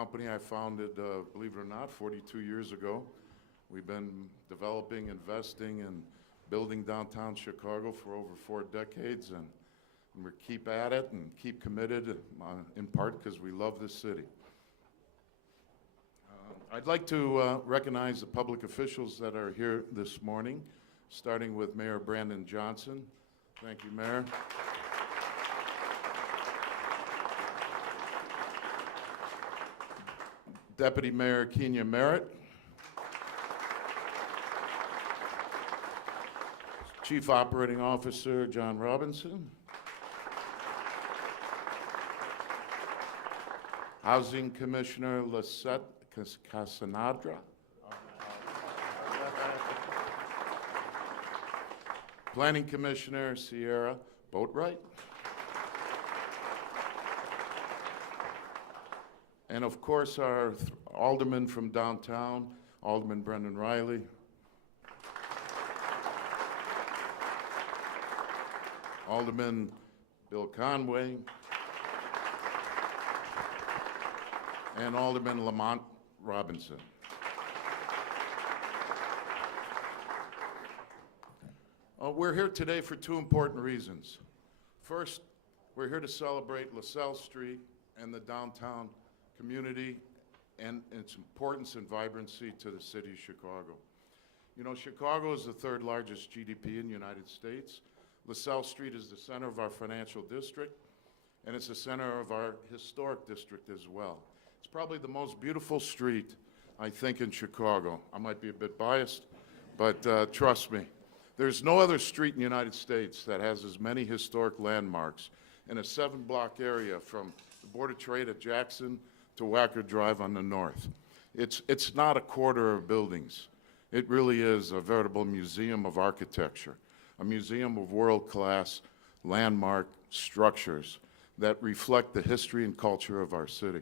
company I founded, believe it or not, 42 years ago. We've been developing, investing, and building downtown Chicago for over 4 decades, and we keep at it and keep committed, in part because we love this city. I'd like to recognize the public officials that are here this morning, starting with Mayor Brandon Johnson. Thank you, Mayor. Deputy Mayor Kenya Merritt. Chief Operating Officer John Robinson. Housing Commissioner Lisette Casanadra. Planning Commissioner Sierra Boatwright. And of course, our alderman from downtown, Alderman Brendan Riley. Alderman Bill Conway. And Alderman Lamont Robinson. We're here today for 2 important reasons. First, we're here to celebrate LaSalle Street and the downtown community and its importance and vibrancy to the city of Chicago. You know, Chicago is the 3rd largest GDP in the United States. LaSalle Street is the center of our financial district, and it's the center of our historic district as well. It's probably the most beautiful street, I think, in Chicago. I might be a bit biased, but trust me. There's no other street in the United States that has as many historic landmarks in a 7-block area from the Board of Trade at Jackson to Wacker Drive on the north. It's not a quarter of buildings. It really is a veritable museum of architecture, a museum of world-class landmark structures that reflect the history and culture of our city.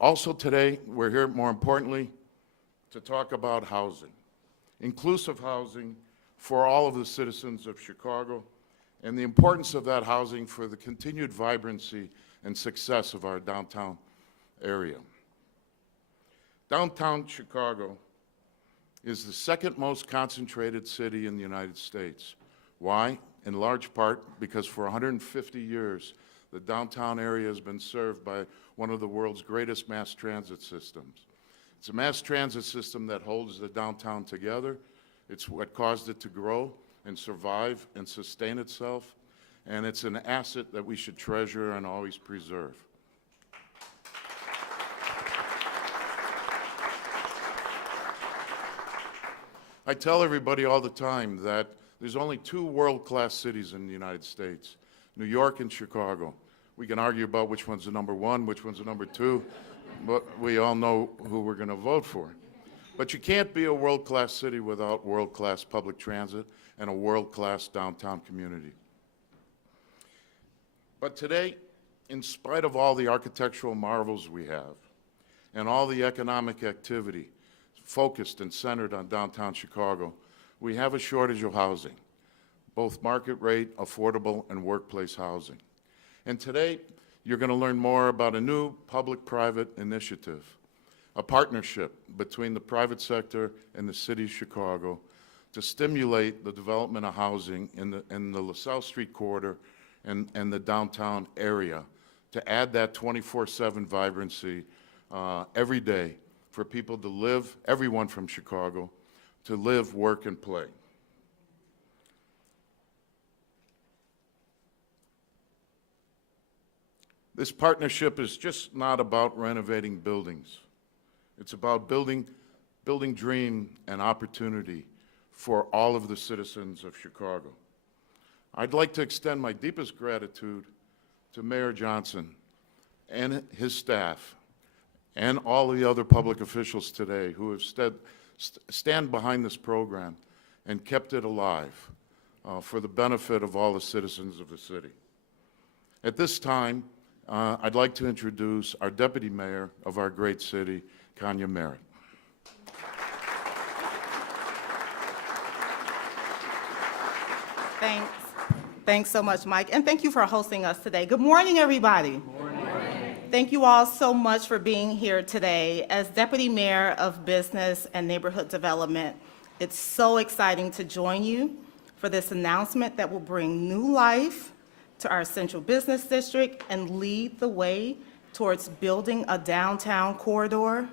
Also today, we're here, more importantly, to talk about housing, inclusive housing for all of the citizens of Chicago, and the importance of that housing for the continued vibrancy and success of our downtown area. Downtown Chicago is the 2nd most concentrated city in the United States. Why? In large part because for 150 years, the downtown area has been served by one of the world's greatest mass transit systems. It's a mass transit system that holds the downtown together. It's what caused it to grow and survive and sustain itself, and it's an asset that we should treasure and always preserve. I tell everybody all the time that there's only 2 world-class cities in the United States, New York and Chicago. We can argue about which one's the number 1, which one's the number 2, but we all know who we're going to vote for. But you can't be a world-class city without world-class public transit and a world-class downtown community. But today, in spite of all the architectural marvels we have and all the economic activity focused and centered on downtown Chicago, we have a shortage of housing, both market rate, affordable, and workplace housing. And today, you're going to learn more about a new public-private initiative, a partnership between the private sector and the city of Chicago to stimulate the development of housing in the LaSalle Street corridor and the downtown area to add that 24/7 vibrancy every day for people to live, everyone from Chicago, to live, work, and play. This partnership is just not about renovating buildings. It's about building dream and opportunity for all of the citizens of Chicago. I'd like to extend my deepest gratitude to Mayor Johnson and his staff and all the other public officials today who have stand behind this program and kept it alive for the benefit of all the citizens of the city. At this time, I'd like to introduce our Deputy Mayor of our great city, Kenya Merritt. Thanks. Thanks so much, Mike, and thank you for hosting us today. Good morning, everybody. Good morning. Thank you all so much for being here today. As Deputy Mayor of Business and Neighborhood Development, it's so exciting to join you for this announcement that will bring new life to our central business district and lead the way towards building a downtown corridor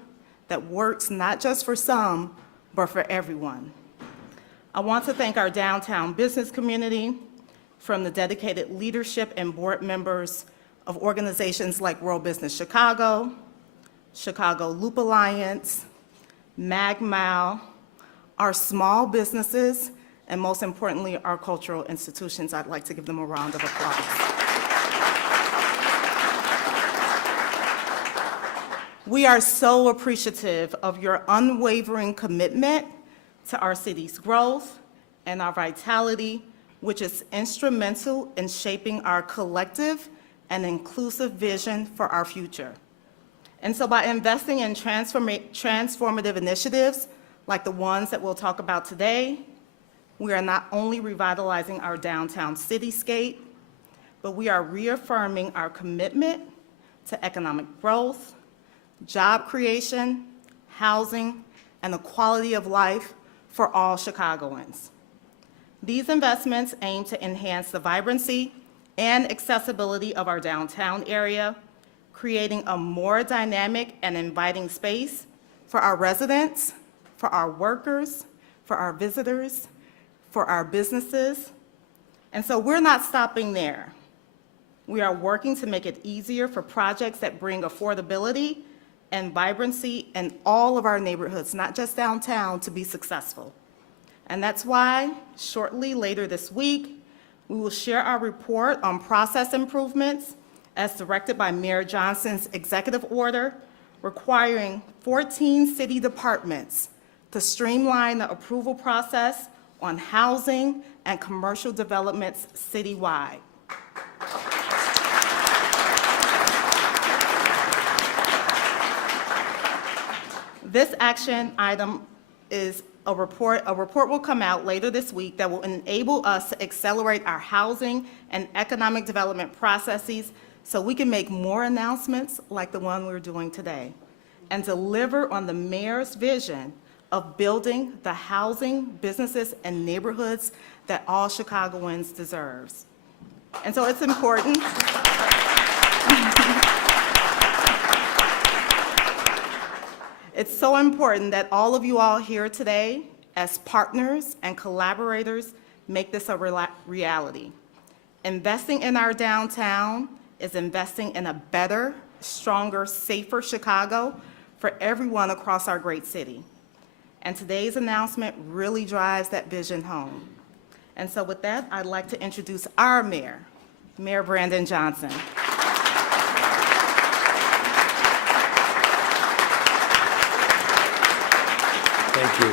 that works not just for some, but for everyone. I want to thank our downtown business community, from the dedicated leadership and board members of organizations like World Business Chicago, Chicago Loop Alliance, MagMal, our small businesses, and most importantly, our cultural institutions. I'd like to give them a round of applause. We are so appreciative of your unwavering commitment to our city's growth and our vitality, which is instrumental in shaping our collective and inclusive vision for our future. And so by investing in transformative initiatives like the ones that we'll talk about today, we are not only revitalizing our downtown cityscape, but we are reaffirming our commitment to economic growth, job creation, housing, and the quality of life for all Chicagoans. These investments aim to enhance the vibrancy and accessibility of our downtown area, creating a more dynamic and inviting space for our residents, for our workers, for our visitors, for our businesses. And so we're not stopping there. We are working to make it easier for projects that bring affordability and vibrancy in all of our neighborhoods, not just downtown, to be successful. And that's why, shortly later this week, we will share our report on process improvements as directed by Mayor Johnson's executive order requiring 14 city departments to streamline the approval process on housing and commercial developments citywide. This action item is a report will come out later this week that will enable us to accelerate our housing and economic development processes so we can make more announcements like the one we're doing today and deliver on the mayor's vision of building the housing, businesses, and neighborhoods that all Chicagoans deserves. And so it's important. It's so important that all of you all here today, as partners and collaborators, make this a reality. Investing in our downtown is investing in a better, stronger, safer Chicago for everyone across our great city. And today's announcement really drives that vision home. And so with that, I'd like to introduce our mayor, Mayor Brandon Johnson. Thank you.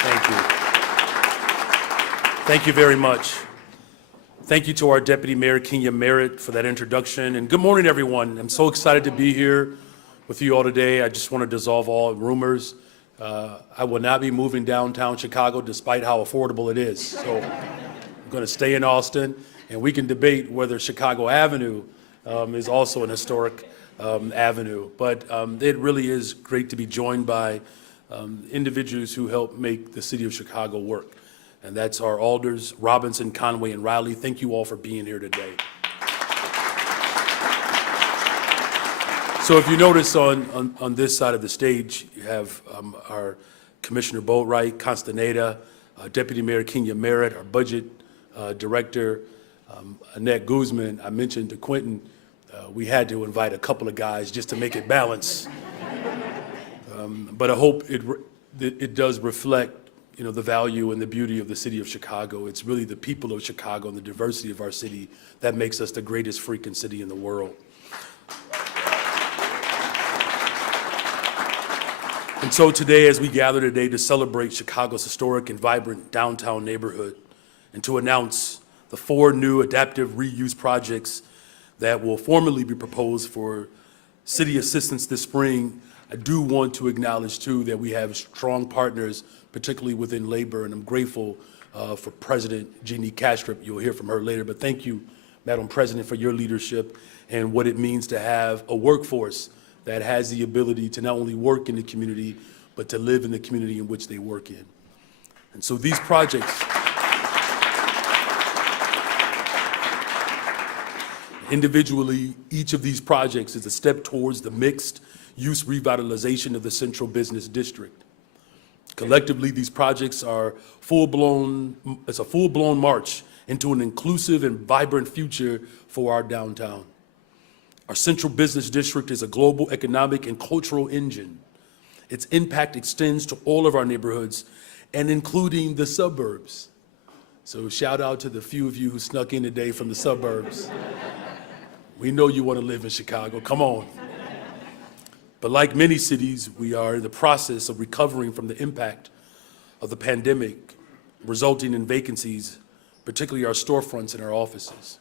Thank you. Thank you very much. Thank you to our Deputy Mayor, Kenya Merritt, for that introduction. And good morning, everyone. I'm so excited to be here with you all today. I just want to dissolve all rumors. I will not be moving downtown Chicago despite how affordable it is. So I'm going to stay in Austin, and we can debate whether Chicago Avenue is also an historic avenue. But it really is great to be joined by individuals who help make the city of Chicago work. And that's our alders, Robinson, Conway, and Riley. Thank you all for being here today. So if you notice on this side of the stage, you have our Commissioner Boatwright, Constaneda, Deputy Mayor Kenya Merritt, our Budget Director, Annette Guzman. I mentioned to Quentin, we had to invite a couple of guys just to make it balance. But I hope it does reflect, you know, the value and the beauty of the city of Chicago. It's really the people of Chicago and the diversity of our city that makes us the greatest freaking city in the world. And so today, as we gather today to celebrate Chicago's historic and vibrant downtown neighborhood and to announce the 4 new adaptive reuse projects that will formally be proposed for city assistance this spring, I do want to acknowledge too that we have strong partners, particularly within labor, and I'm grateful for President Jeannie Castrop. You'll hear from her later, but thank you, Madam President, for your leadership and what it means to have a workforce that has the ability to not only work in the community, but to live in the community in which they work in. And so these projects, individually, each of these projects is a step towards the mixed-use revitalization of the Central Business District. Collectively, these projects are it's a full-blown march into an inclusive and vibrant future for our downtown. Our Central Business District is a global economic and cultural engine. Its impact extends to all of our neighborhoods and including the suburbs. So shout out to the few of you who snuck in today from the suburbs. We know you want to live in Chicago, come on. But like many cities, we are in the process of recovering from the impact of the pandemic, resulting in vacancies, particularly our storefronts and our offices.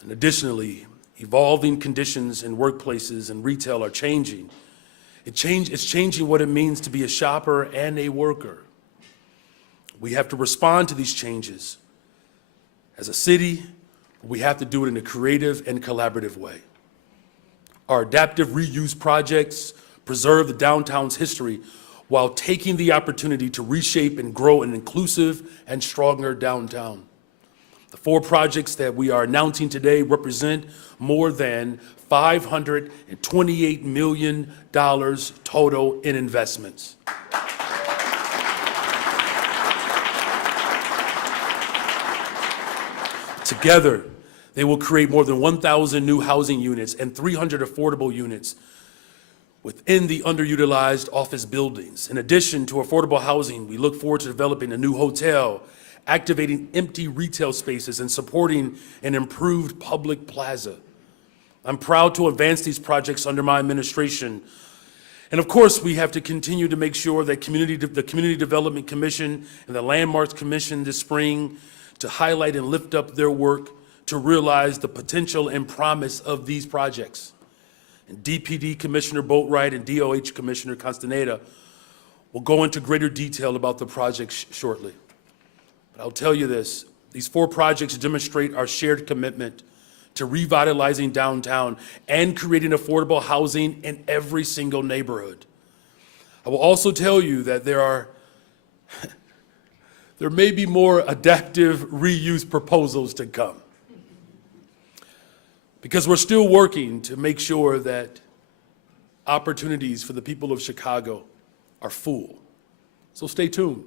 And additionally, evolving conditions in workplaces and retail are changing. It's changing what it means to be a shopper and a worker. We have to respond to these changes. As a city, we have to do it in a creative and collaborative way. Our adaptive reuse projects preserve the downtown's history while taking the opportunity to reshape and grow an inclusive and stronger downtown. The 4 projects that we are announcing today represent more than $528 million total in investments. Together, they will create more than 1,000 new housing units and 300 affordable units within the underutilized office buildings. In addition to affordable housing, we look forward to developing a new hotel, activating empty retail spaces, and supporting an improved public plaza. I'm proud to advance these projects under my administration. And of course, we have to continue to make sure that the Community Development Commission and the Landmarks Commission this spring to highlight and lift up their work to realize the potential and promise of these projects. And DPD Commissioner Boatwright and DOH Commissioner Castaneda will go into greater detail about the projects shortly. But I'll tell you this, these 4 projects demonstrate our shared commitment to revitalizing downtown and creating affordable housing in every single neighborhood. I will also tell you that there may be more adaptive reuse proposals to come, because we're still working to make sure that opportunities for the people of Chicago are full. So stay tuned.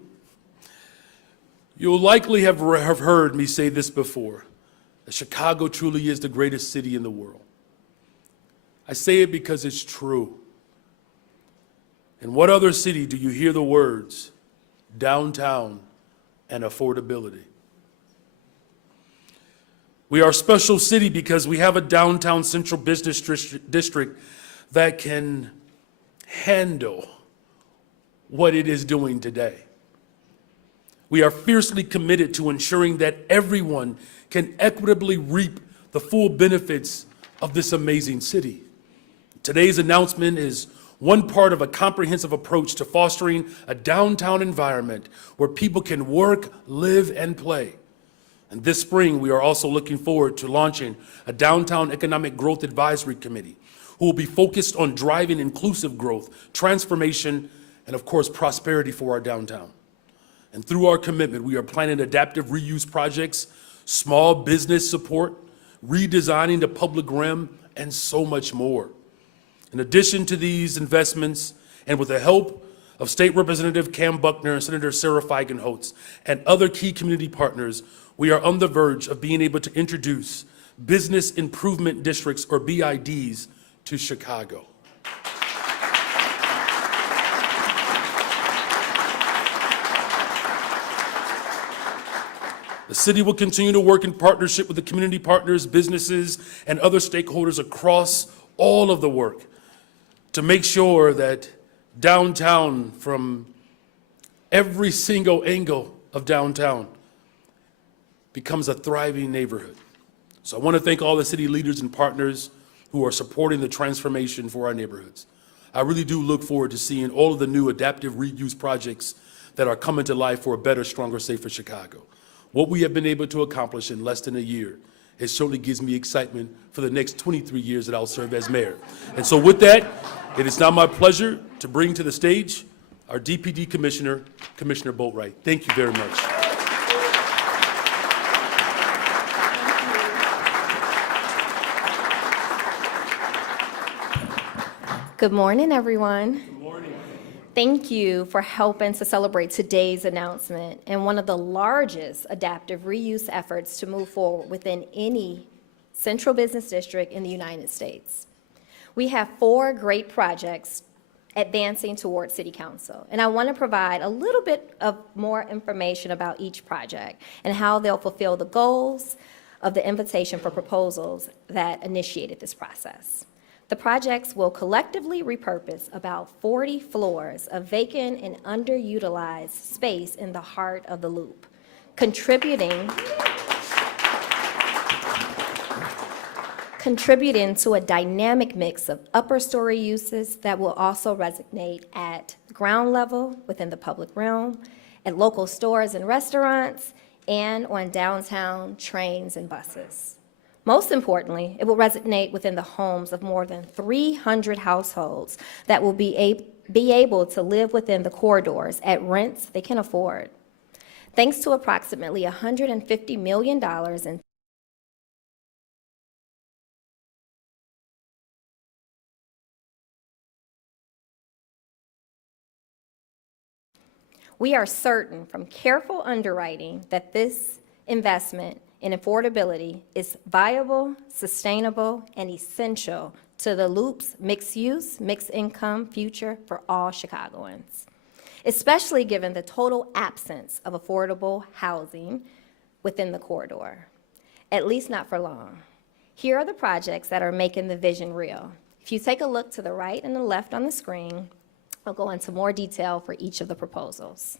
You'll likely have heard me say this before, that Chicago truly is the greatest city in the world. I say it because it's true. In what other city do you hear the words downtown and affordability? We are a special city because we have a downtown Central Business District that can handle what it is doing today. We are fiercely committed to ensuring that everyone can equitably reap the full benefits of this amazing city. Today's announcement is one part of a comprehensive approach to fostering a downtown environment where people can work, live, and play. And this spring, we are also looking forward to launching a Downtown Economic Growth Advisory Committee who will be focused on driving inclusive growth, transformation, and of course, prosperity for our downtown. And through our commitment, we are planning adaptive reuse projects, small business support, redesigning the public rim, and so much more. In addition to these investments, and with the help of State Representative Cam Buckner and Senator Sarah Feigenholtz and other key community partners, we are on the verge of being able to introduce Business Improvement Districts, or BIDs, to Chicago. The city will continue to work in partnership with the community partners, businesses, and other stakeholders across all of the work to make sure that downtown, from every single angle of downtown, becomes a thriving neighborhood. So I want to thank all the city leaders and partners who are supporting the transformation for our neighborhoods. I really do look forward to seeing all of the new adaptive reuse projects that are coming to life for a better, stronger, safer Chicago. What we have been able to accomplish in less than a year, it certainly gives me excitement for the next 23 years that I'll serve as mayor. And so with that, it is now my pleasure to bring to the stage our DPD Commissioner, Commissioner Boatwright. Thank you very much. Good morning, everyone. Good morning. Thank you for helping to celebrate today's announcement and one of the largest adaptive reuse efforts to move forward within any central business district in the United States. We have 4 great projects advancing towards City Council, and I want to provide a little bit of more information about each project and how they'll fulfill the goals of the invitation for proposals that initiated this process. The projects will collectively repurpose about 40 floors of vacant and underutilized space in the heart of the Loop, contributing to a dynamic mix of upper story uses that will also resonate at ground level within the public realm, at local stores and restaurants, and on downtown trains and buses. Most importantly, it will resonate within the homes of more than 300 households that will be able to live within the corridors at rents they can afford. Thanks to approximately $150 million in we are certain from careful underwriting that this investment in affordability is viable, sustainable, and essential to the Loop's mixed-use, mixed-income future for all Chicagoans, especially given the total absence of affordable housing within the corridor, at least not for long. Here are the projects that are making the vision real. If you take a look to the right and the left on the screen, I'll go into more detail for each of the proposals.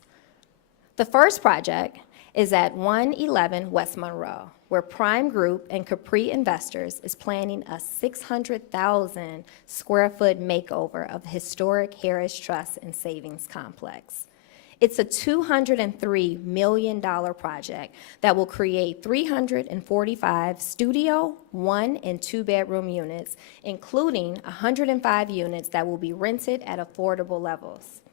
The first project is at 111 West Monroe, where Prime Group and Capri Investors is planning a 600,000 square foot makeover of the historic Harris Trust and Savings Complex. It's a $203 million project that will create 345 studio, 1- and 2-bedroom units, including 105 units that will be rented at affordable levels.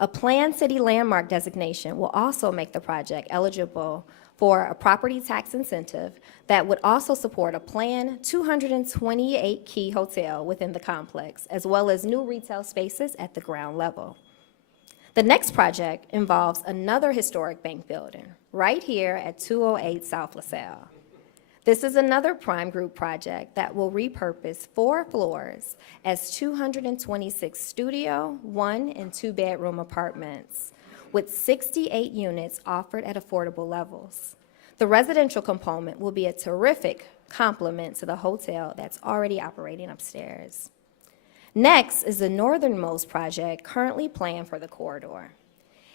A planned city landmark designation will also make the project eligible for a property tax incentive that would also support a planned 228-key hotel within the complex, as well as new retail spaces at the ground level. The next project involves another historic bank building, right here at 208 South LaSalle. This is another Prime Group project that will repurpose 4 floors as 226 studio, 1- and 2-bedroom apartments, with 68 units offered at affordable levels. The residential component will be a terrific complement to the hotel that's already operating upstairs. Next is the northernmost project currently planned for the corridor.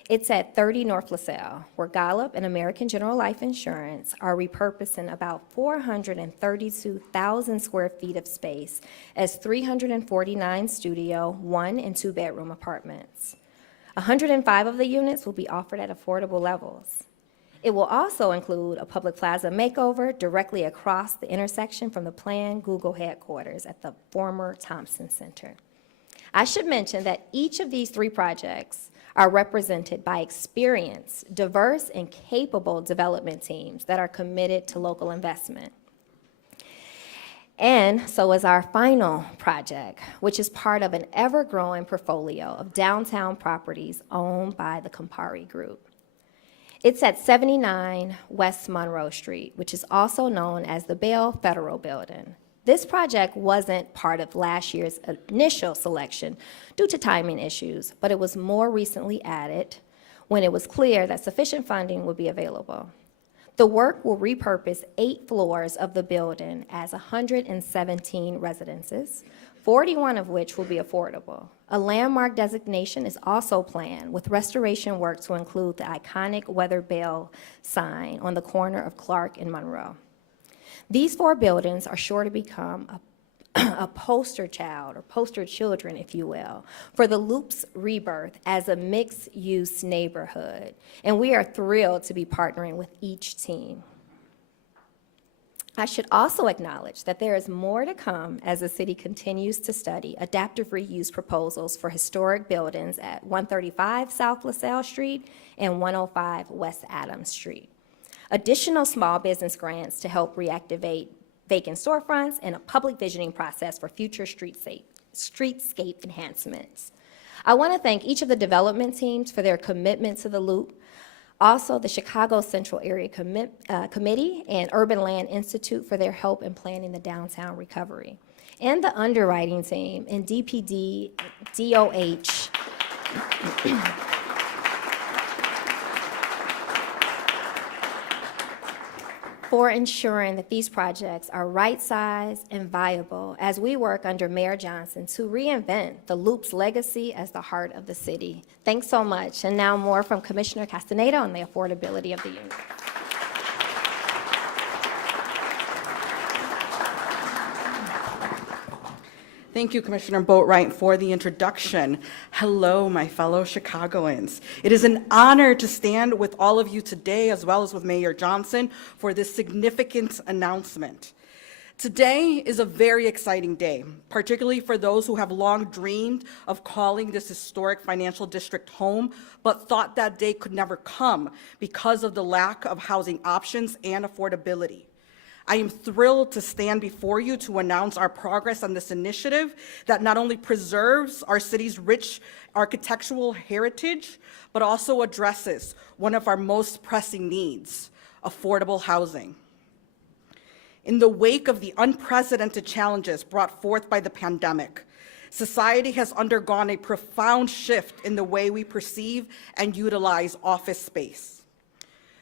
It's at 30 North LaSalle, where Gallup and American General Life Insurance are repurposing about 432,000 square feet of space as 349 studio, 1- and 2-bedroom apartments. 105 of the units will be offered at affordable levels. It will also include a public plaza makeover directly across the intersection from the planned Google headquarters at the former Thompson Center. I should mention that each of these 3 projects are represented by experienced, diverse, and capable development teams that are committed to local investment. And so is our final project, which is part of an ever-growing portfolio of downtown properties owned by the Campari Group. It's at 79 West Monroe Street, which is also known as the Bell Federal Building. This project wasn't part of last year's initial selection due to timing issues, but it was more recently added when it was clear that sufficient funding would be available. The work will repurpose 8 floors of the building as 117 residences, 41 of which will be affordable. A landmark designation is also planned, with restoration work to include the iconic Weather Bell sign on the corner of Clark and Monroe. These 4 buildings are sure to become a poster child or poster children, if you will, for the Loop's rebirth as a mixed-use neighborhood. And we are thrilled to be partnering with each team. I should also acknowledge that there is more to come as the city continues to study adaptive reuse proposals for historic buildings at 135 South LaSalle Street and 105 West Adams Street. Additional small business grants to help reactivate vacant storefronts, and a public visioning process for future streetscape enhancements. I want to thank each of the development teams for their commitment to the Loop, also the Chicago Central Area Committee and Urban Land Institute for their help in planning the downtown recovery, and the underwriting team and DPD, DOH, for ensuring that these projects are right-sized and viable as we work under Mayor Johnson to reinvent the Loop's legacy as the heart of the city. Thanks so much. And now more from Commissioner Castaneda on the affordability of the unit. Thank you, Commissioner Boatwright, for the introduction. Hello, my fellow Chicagoans. It is an honor to stand with all of you today, as well as with Mayor Johnson, for this significant announcement. Today is a very exciting day, particularly for those who have long dreamed of calling this historic financial district home, but thought that day could never come because of the lack of housing options and affordability. I am thrilled to stand before you to announce our progress on this initiative that not only preserves our city's rich architectural heritage, but also addresses one of our most pressing needs, affordable housing. In the wake of the unprecedented challenges brought forth by the pandemic, society has undergone a profound shift in the way we perceive and utilize office space.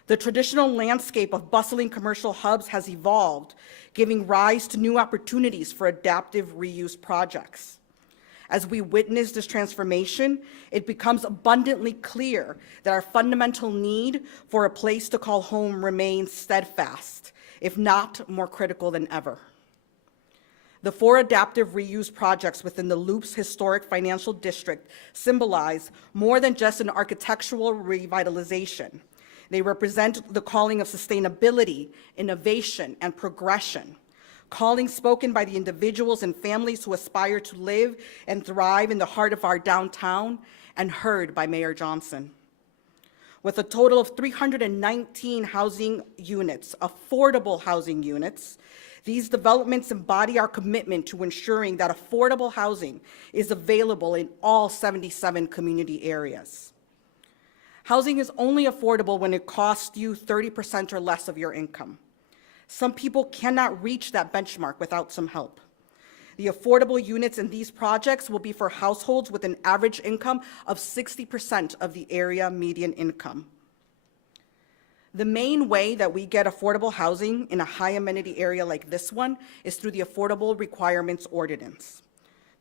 The traditional landscape of bustling commercial hubs has evolved, giving rise to new opportunities for adaptive reuse projects. As we witness this transformation, it becomes abundantly clear that our fundamental need for a place to call home remains steadfast, if not more critical than ever. The 4 adaptive reuse projects within the Loop's historic financial district symbolize more than just an architectural revitalization. They represent the calling of sustainability, innovation, and progression, calling spoken by the individuals and families who aspire to live and thrive in the heart of our downtown, and heard by Mayor Johnson. With a total of 319 housing units, affordable housing units, these developments embody our commitment to ensuring that affordable housing is available in all 77 community areas. Housing is only affordable when it costs you 30% or less of your income. Some people cannot reach that benchmark without some help. The affordable units in these projects will be for households with an average income of 60% of the area median income. The main way that we get affordable housing in a high amenity area like this one is through the Affordable Requirements Ordinance.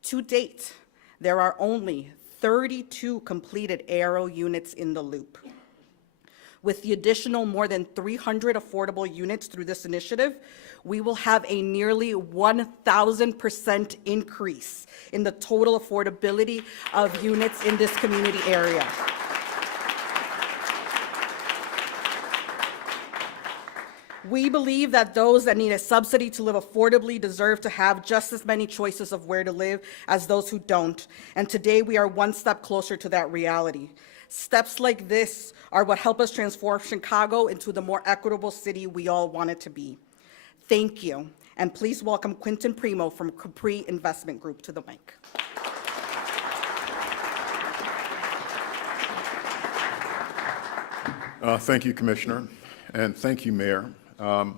To date, there are only 32 completed ARO units in the Loop. With the additional more than 300 affordable units through this initiative, we will have a nearly 1,000% increase in the total affordability of units in this community area. We believe that those that need a subsidy to live affordably deserve to have just as many choices of where to live as those who don't. And today we are one step closer to that reality. Steps like this are what help us transform Chicago into the more equitable city we all want it to be. Thank you. And please welcome Quentin Primo from Capri Investment Group to the mic. Thank you, Commissioner, and thank you, Mayor. Where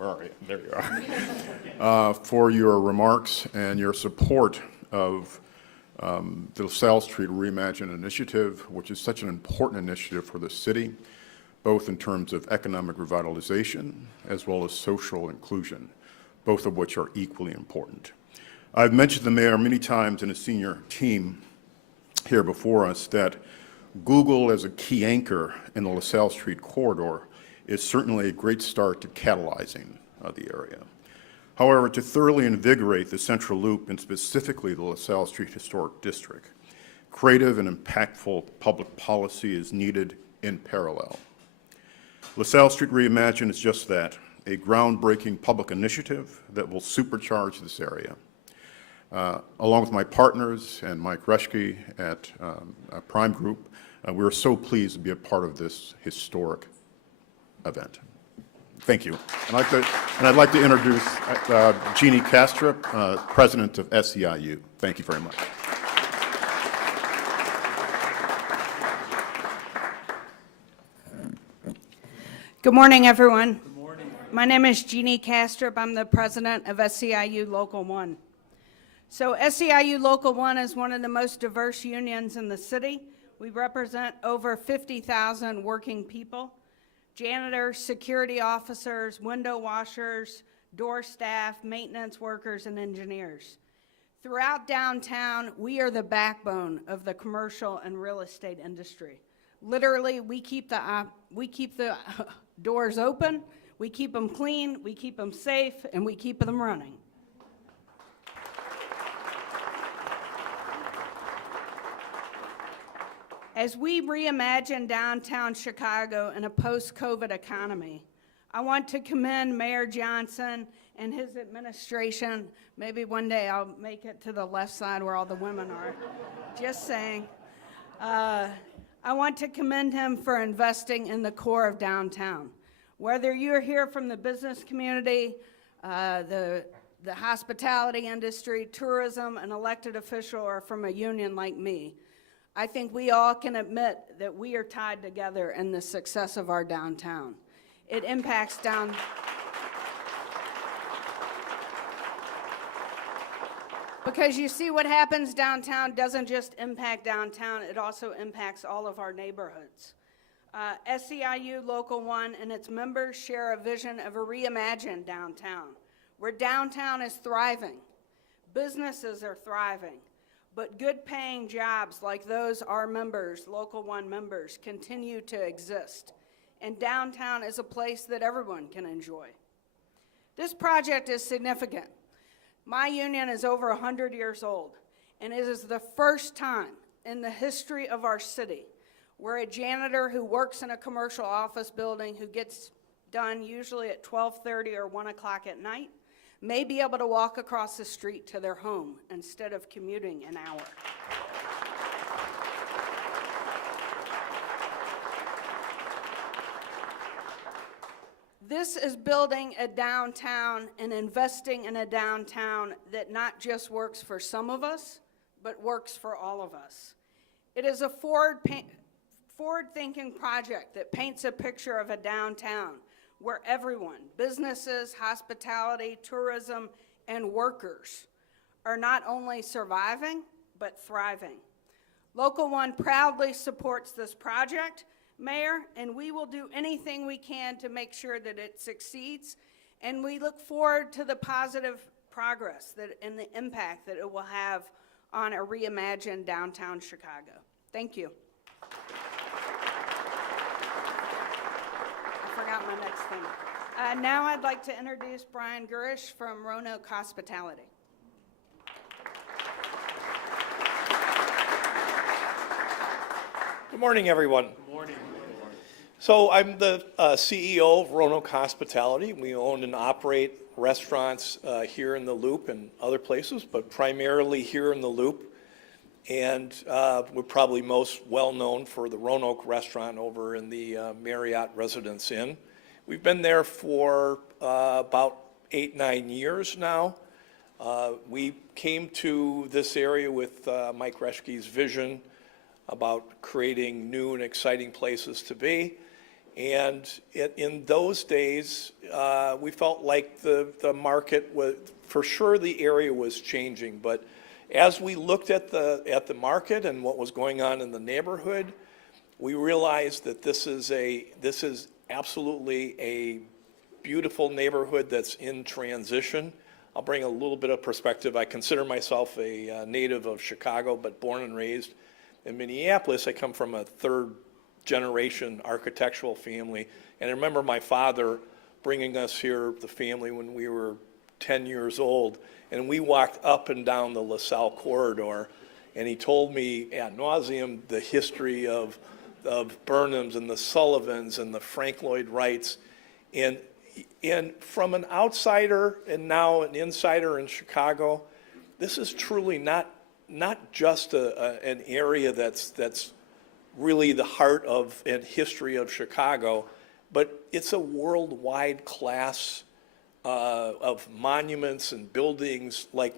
are you? There you are. For your remarks and your support of the LaSalle Street Reimagine Initiative, which is such an important initiative for the city, both in terms of economic revitalization as well as social inclusion, both of which are equally important. I've mentioned the mayor many times and a senior team here before us that Google as a key anchor in the LaSalle Street corridor is certainly a great start to catalyzing the area. However, to thoroughly invigorate the Central Loop and specifically the LaSalle Street Historic District, creative and impactful public policy is needed in parallel. LaSalle Street Reimagined is just that, a groundbreaking public initiative that will supercharge this area. Along with my partners and Mike Reschke at Prime Group, we are so pleased to be a part of this historic event. Thank you. And I'd like to introduce Jeannie Kastrup, President of SEIU. Thank you very much. Good morning, everyone. Good morning. My name is Jeannie Kastrup. I'm the president of SEIU Local 1. So SEIU Local 1 is one of the most diverse unions in the city. We represent over 50,000 working people, janitors, security officers, window washers, door staff, maintenance workers, and engineers. Throughout downtown, we are the backbone of the commercial and real estate industry. Literally, we keep the doors open, we keep them clean, we keep them safe, and we keep them running. As we reimagine downtown Chicago in a post-COVID economy, I want to commend Mayor Johnson and his administration. Maybe one day I'll make it to the left side where all the women are. Just saying. I want to commend him for investing in the core of downtown. Whether you're here from the business community, the hospitality industry, tourism, an elected official, or from a union like me, I think we all can admit that we are tied together in the success of our downtown. It impacts because you see, what happens downtown doesn't just impact downtown, it also impacts all of our neighborhoods. SEIU Local 1 and its members share a vision of a reimagined downtown, where downtown is thriving, businesses are thriving, but good-paying jobs like those our members, Local 1 members, continue to exist. And downtown is a place that everyone can enjoy. This project is significant. My union is over 100 years old, and it is the first time in the history of our city where a janitor who works in a commercial office building who gets done usually at 12:30 or 1 o'clock at night may be able to walk across the street to their home instead of commuting an hour. This is building a downtown and investing in a downtown that not just works for some of us, but works for all of us. It is a forward-thinking project that paints a picture of a downtown where everyone, businesses, hospitality, tourism, and workers are not only surviving, but thriving. Local 1 proudly supports this project, Mayor, and we will do anything we can to make sure that it succeeds, and we look forward to the positive progress and the impact that it will have on a reimagined downtown Chicago. Thank you. I forgot my next thing. Now I'd like to introduce Brian Gurish from Roanoke Hospitality. Good morning, everyone. Good morning. So I'm the CEO of Roanoke Hospitality. We own and operate restaurants here in the Loop and other places, but primarily here in the Loop. And we're probably most well-known for the Roanoke restaurant over in the Marriott Residence Inn. We've been there for about 8-9 years now. We came to this area with Mike Reschke's vision about creating new and exciting places to be. And in those days, we felt like the market was, for sure the area was changing, but as we looked at the market and what was going on in the neighborhood, we realized that this is absolutely a beautiful neighborhood that's in transition. I'll bring a little bit of perspective. I consider myself a native of Chicago, but born and raised in Minneapolis. I come from a third-generation architectural family, and I remember my father bringing us here, the family, when we were 10 years old, and we walked up and down the LaSalle corridor, and he told me ad nauseum the history of Burnham's and the Sullivans and the Frank Lloyd Wrights. And from an outsider and now an insider in Chicago, this is truly not just an area that's really the heart of and history of Chicago, but it's a worldwide class of monuments and buildings like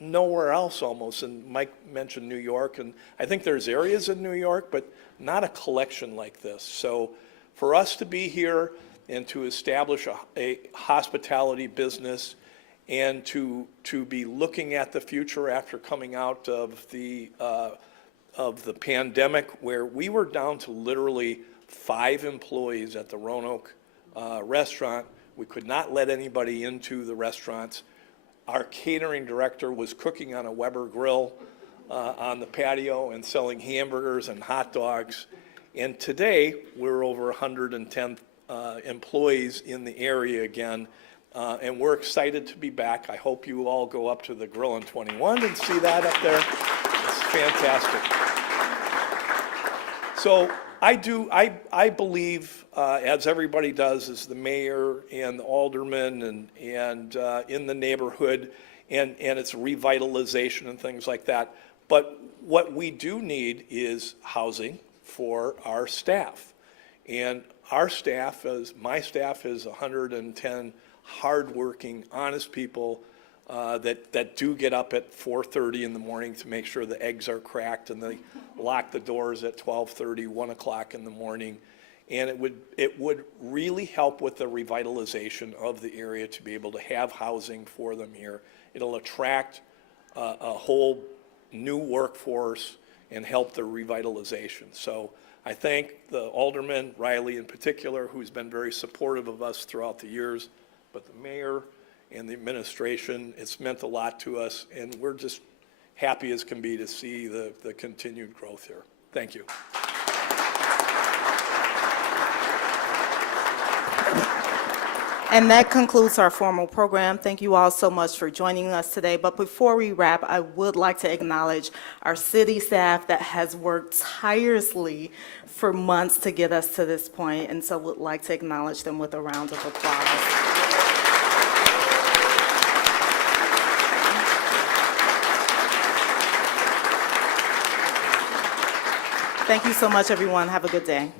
nowhere else almost. And Mike mentioned New York, and I think there's areas in New York, but not a collection like this. So for us to be here and to establish a hospitality business and to be looking at the future after coming out of the pandemic, where we were down to literally 5 employees at the Roanoke restaurant. We could not let anybody into the restaurants. Our catering director was cooking on a Weber grill on the patio and selling hamburgers and hot dogs. And today, we're over 110 employees in the area again, and we're excited to be back. I hope you all go up to the Grill in 21 and see that up there. It's fantastic. So I believe, as everybody does, as the mayor and the aldermen and in the neighborhood, and it's revitalization and things like that. But what we do need is housing for our staff. And our staff, my staff is 110 hardworking, honest people that do get up at 4:30 in the morning to make sure the eggs are cracked, and they lock the doors at 12:30, 1 o'clock in the morning. And it would really help with the revitalization of the area to be able to have housing for them here. It'll attract a whole new workforce and help the revitalization. So I thank the alderman, Riley in particular, who's been very supportive of us throughout the years, but the mayor and the administration, it's meant a lot to us, and we're just happy as can be to see the continued growth here. Thank you. And that concludes our formal program. Thank you all so much for joining us today. But before we wrap, I would like to acknowledge our city staff that has worked tirelessly for months to get us to this point, and so would like to acknowledge them with a round of applause. Thank you so much, everyone. Have a good day.